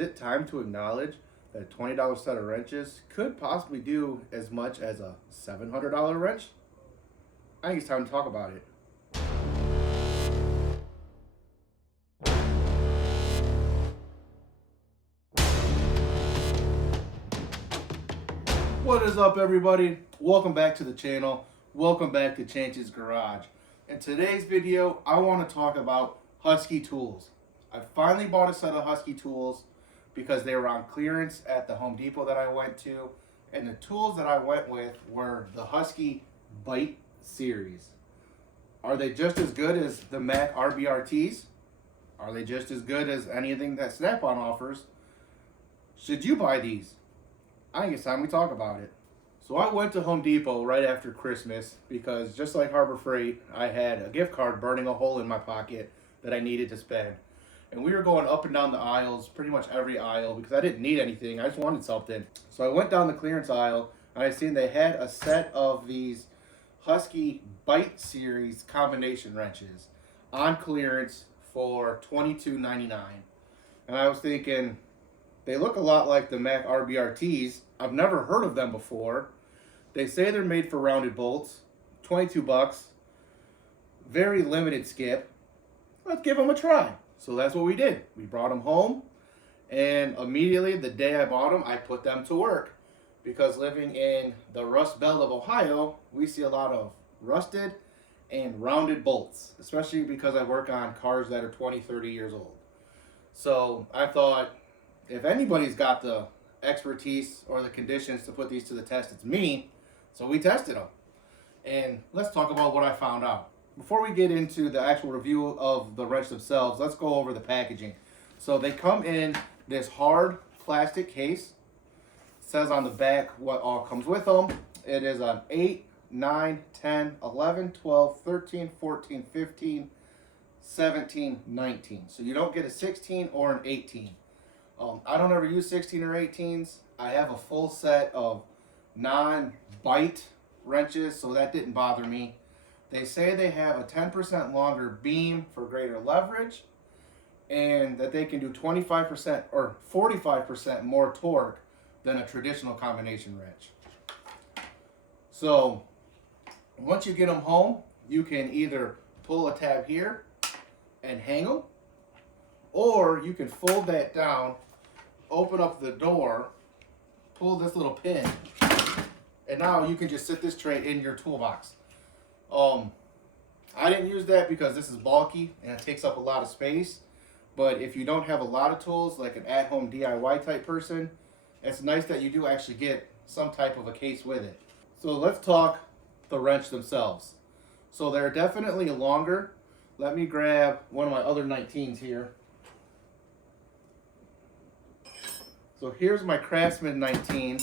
it time to acknowledge that a $20 set of wrenches could possibly do as much as a $700 wrench? I think it's time to talk about it. What is up, everybody? Welcome back to the channel. Welcome back to Chance's Garage. In today's video, I want to talk about Husky tools. I finally bought a set of Husky tools because they were on clearance at the Home Depot that I went to, and the tools that I went with were the Husky Bite series. Are they just as good as the Mac RBRTs? Are they just as good as anything that Snap-on offers? Should you buy these? I think it's time we talk about it. So I went to Home Depot right after Christmas because, just like Harbor Freight, I had a gift card burning a hole in my pocket that I needed to spend. And we were going up and down the aisles, pretty much every aisle, because I didn't need anything. I just wanted something. So I went down the clearance aisle, and I seen they had a set of these Husky Bite series combination wrenches on clearance for $22.99. And I was thinking, they look a lot like the Mac RBRTs. I've never heard of them before. They say they're made for rounded bolts. 22 bucks. Very limited skip. Let's give them a try. So that's what we did. We brought them home, and immediately the day I bought them, I put them to work. Because living in the Rust Belt of Ohio, we see a lot of rusted and rounded bolts, especially because I work on cars that are 20, 30 years old. So I thought, if anybody's got the expertise or the conditions to put these to the test, it's me. So we tested them. And let's talk about what I found out. Before we get into the actual review of the wrench themselves, let's go over the packaging. So they come in this hard plastic case. It says on the back what all comes with them. It is an 8, 9, 10, 11, 12, 13, 14, 15, 17, 19. So you don't get a 16 or an 18. I don't ever use 16 or 18s. I have a full set of non-bite wrenches, so that didn't bother me. They say they have a 10% longer beam for greater leverage, and that they can do 25% or 45% more torque than a traditional combination wrench. So once you get them home, you can either pull a tab here and hang them, or you can fold that down, open up the door, pull this little pin, and now you can just sit this tray in your toolbox. I didn't use that because this is bulky and it takes up a lot of space. But if you don't have a lot of tools, like an at-home DIY type person, it's nice that you do actually get some type of a case with it. So let's talk the wrench themselves. So they're definitely longer. Let me grab one of my other 19s here. So here's my Craftsman 19,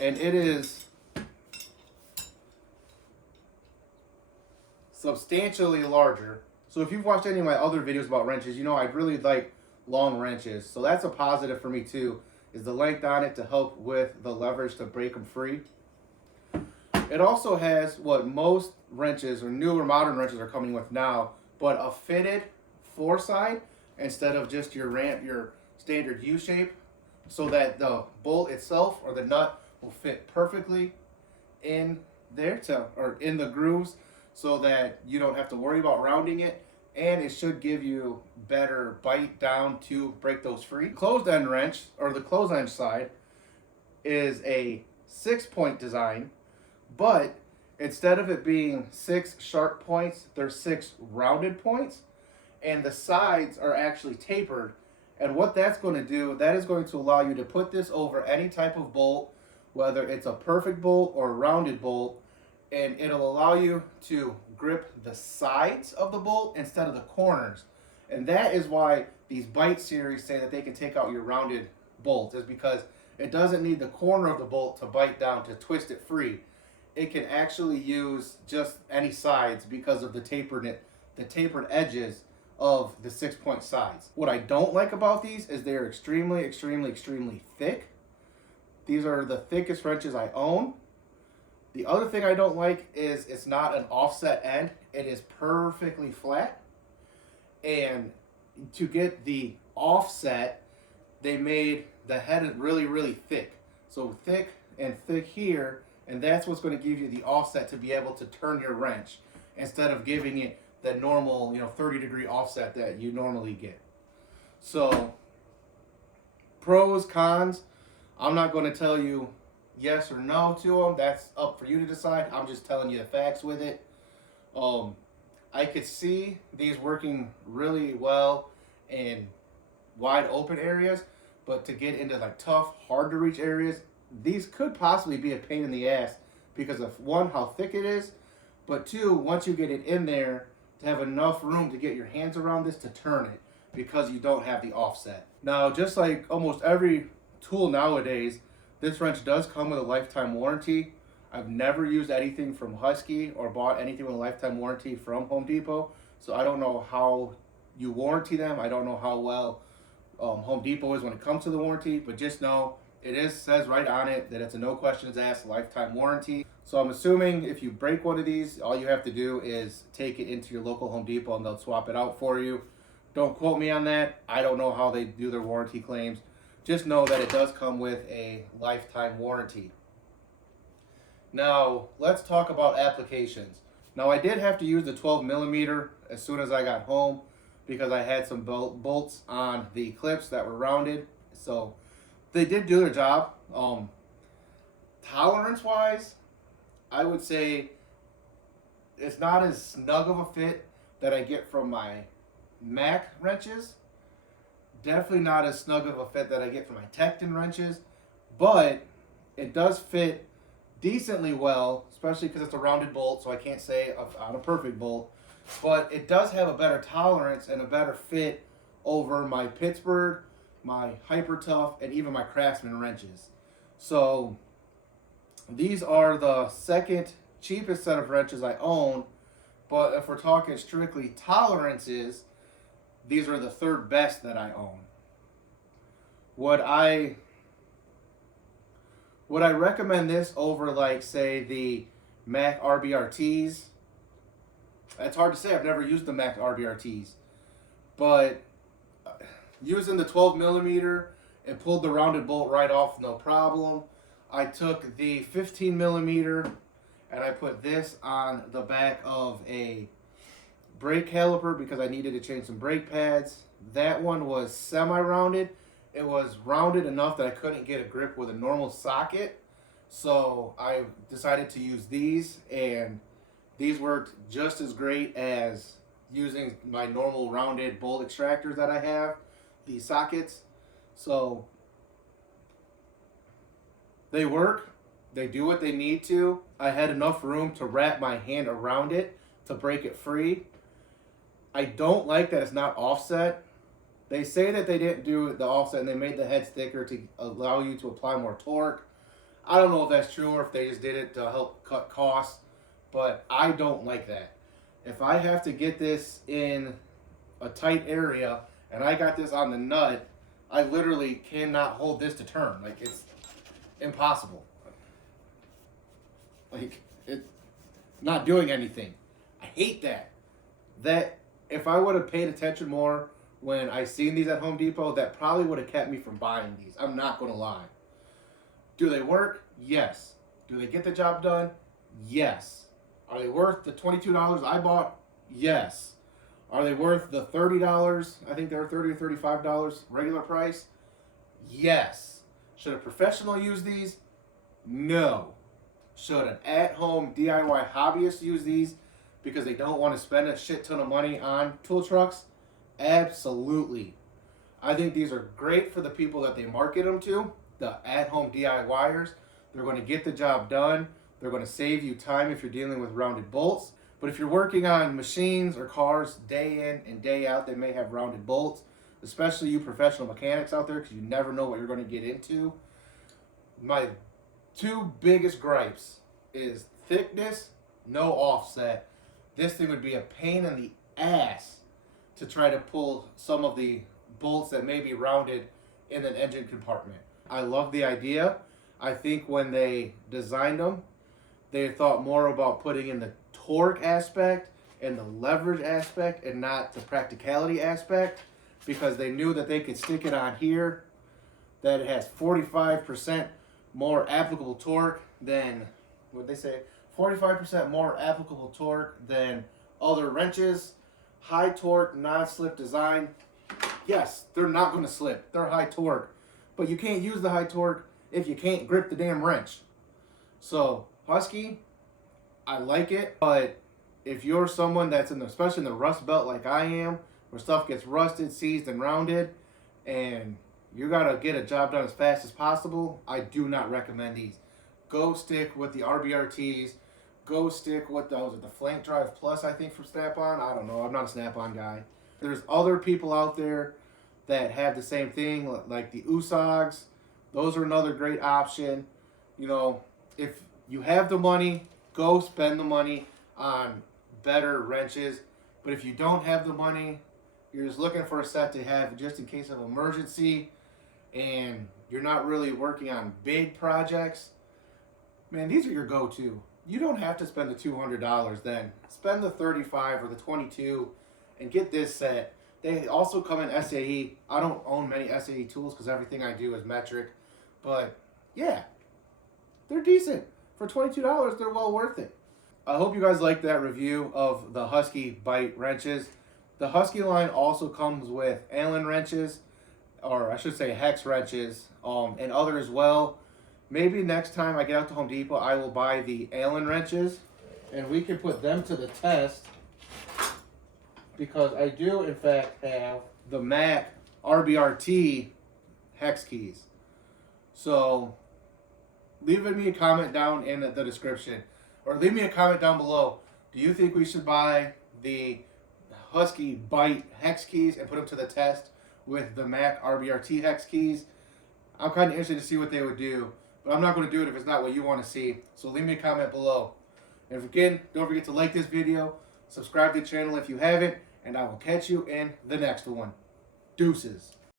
and it is substantially larger. So if you've watched any of my other videos about wrenches, you know I really like long wrenches. So that's a positive for me too, is the length on it to help with the leverage to break them free. It also has what most wrenches or newer modern wrenches are coming with now, but a fitted four-side instead of just your standard U-shape, so that the bolt itself or the nut will fit perfectly in there or in the grooves, so that you don't have to worry about rounding it, and it should give you better bite down to break those free. Closed end wrench, or the closed end side, is a 6-point design, but instead of it being 6 sharp points, there's 6 rounded points, and the sides are actually tapered. And what that's going to do, that is going to allow you to put this over any type of bolt, whether it's a perfect bolt or a rounded bolt, and it'll allow you to grip the sides of the bolt instead of the corners. And that is why these Bite series say that they can take out your rounded bolt, is because it doesn't need the corner of the bolt to bite down to twist it free. It can actually use just any sides because of the tapered edges of the 6-point sides. What I don't like about these is they're extremely, extremely, extremely thick. These are the thickest wrenches I own. The other thing I don't like is it's not an offset end. It is perfectly flat. And to get the offset, they made the head really, really thick. So thick and thick here, and that's what's going to give you the offset to be able to turn your wrench instead of giving it that normal, 30-degree offset that you normally get. So pros, cons, I'm not going to tell you yes or no to them. That's up for you to decide. I'm just telling you the facts with it. I could see these working really well in wide open areas, but to get into like tough, hard to reach areas, these could possibly be a pain in the ass because of one, how thick it is, but two, once you get it in there, to have enough room to get your hands around this to turn it because you don't have the offset. Now, just like almost every tool nowadays, this wrench does come with a lifetime warranty. I've never used anything from Husky or bought anything with a lifetime warranty from Home Depot, so I don't know how you warranty them. I don't know how well Home Depot is when it comes to the warranty, but just know says right on it that it's a no questions asked lifetime warranty. So I'm assuming if you break one of these, all you have to do is take it into your local Home Depot and they'll swap it out for you. Don't quote me on that. I don't know how they do their warranty claims. Just know that it does come with a lifetime warranty. Now, let's talk about applications. Now, I did have to use the 12 millimeter as soon as I got home because I had some bolts on the clips that were rounded. So they did do their job. Tolerance wise, I would say it's not as snug of a fit that I get from my Mac wrenches. Definitely not as snug of a fit that I get from my Tecton wrenches, but it does fit decently well, especially because it's a rounded bolt, so I can't say on a perfect bolt, but it does have a better tolerance and a better fit over my Pittsburgh, my Hyper Tough, and even my Craftsman wrenches. So these are the second cheapest set of wrenches I own, but if we're talking strictly tolerances, these are the third best that I own. Would I recommend this over, like, say, the Mac RBRTs? It's hard to say. I've never used the Mac RBRTs. But using the 12 millimeter, it pulled the rounded bolt right off, no problem. I took the 15 millimeter and I put this on the back of a brake caliper because I needed to change some brake pads. That one was semi-rounded. It was rounded enough that I couldn't get a grip with a normal socket. So I decided to use these, and these worked just as great as using my normal rounded bolt extractors that I have, these sockets. So they work. They do what they need to. I had enough room to wrap my hand around it to break it free. I don't like that it's not offset. They say that they didn't do the offset and they made the heads thicker to allow you to apply more torque. I don't know if that's true or if they just did it to help cut costs, but I don't like that. If I have to get this in a tight area and I got this on the nut, I literally cannot hold this to turn. Like, it's impossible. Like, it's not doing anything. I hate that. That if I would have paid attention more when I seen these at Home Depot, that probably would have kept me from buying these. I'm not going to lie. Do they work? Yes. Do they get the job done? Yes. Are they worth the $22 I bought? Yes. Are they worth the $30? I think they were $30 or $35 regular price? Yes. Should a professional use these? No. Should an at-home DIY hobbyist use these because they don't want to spend a shit ton of money on tool trucks? Absolutely. I think these are great for the people that they market them to, the at-home DIYers. They're going to get the job done. They're going to save you time if you're dealing with rounded bolts. But if you're working on machines or cars day in and day out, they may have rounded bolts, especially you professional mechanics out there, because you never know what you're going to get into. My two biggest gripes is thickness, no offset. This thing would be a pain in the ass to try to pull some of the bolts that may be rounded in an engine compartment. I love the idea. I think when they designed them, they thought more about putting in the torque aspect and the leverage aspect and not the practicality aspect, because they knew that they could stick it on here that it has 45% more applicable torque than, what they say, 45% more applicable torque than other wrenches. High torque, non-slip design. Yes, they're not going to slip. They're high torque. But you can't use the high torque if you can't grip the damn wrench. So, Husky, I like it, but if you're someone that's especially in the rust belt like I am, where stuff gets rusted, seized, and rounded, and you gotta get a job done as fast as possible, I do not recommend these. Go stick with the RBRTs. Go stick with the Flank Drive Plus, I think, from Snap-on. I don't know. I'm not a Snap-on guy. There's other people out there that have the same thing, like the USAGs. Those are another great option. You know, if you have the money, go spend the money on better wrenches. But if you don't have the money, you're just looking for a set to have just in case of emergency, and you're not really working on big projects, man, these are your go-to. You don't have to spend the $200 then. Spend the $35 or the $22 and get this set. They also come in SAE. I don't own many SAE tools because everything I do is metric. But yeah, they're decent. For $22, they're well worth it. I hope you guys liked that review of the Husky Bite wrenches. The Husky line also comes with Allen wrenches, or I should say hex wrenches, and other as well. Maybe next time I get out to Home Depot, I will buy the Allen wrenches, and we can put them to the test, because I do, in fact, have the Mac RBRT hex keys. So, leave me a comment down in the description, or leave me a comment down below. Do you think we should buy the Husky Bite hex keys and put them to the test with the Mac RBRT hex keys? I'm kind of interested to see what they would do, but I'm not going to do it if it's not what you want to see. So leave me a comment below. And again, don't forget to like this video, subscribe to the channel if you haven't, and I will catch you in the next one. Deuces.